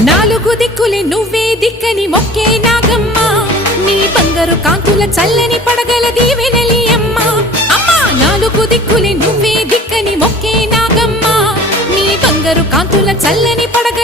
నాలుగు దిక్కులే నువ్వే దిక్కని మొక్కే నాగమ్మ నీ బంగారు కాంతుల చల్లని పడగల దీవెనలి అమ్మ అమ్మా నాలుగు దిక్కులే నువ్వే దిక్కని మొక్కే నాగమ్మ నీ బంగారు కాంతుల చల్లని పడగల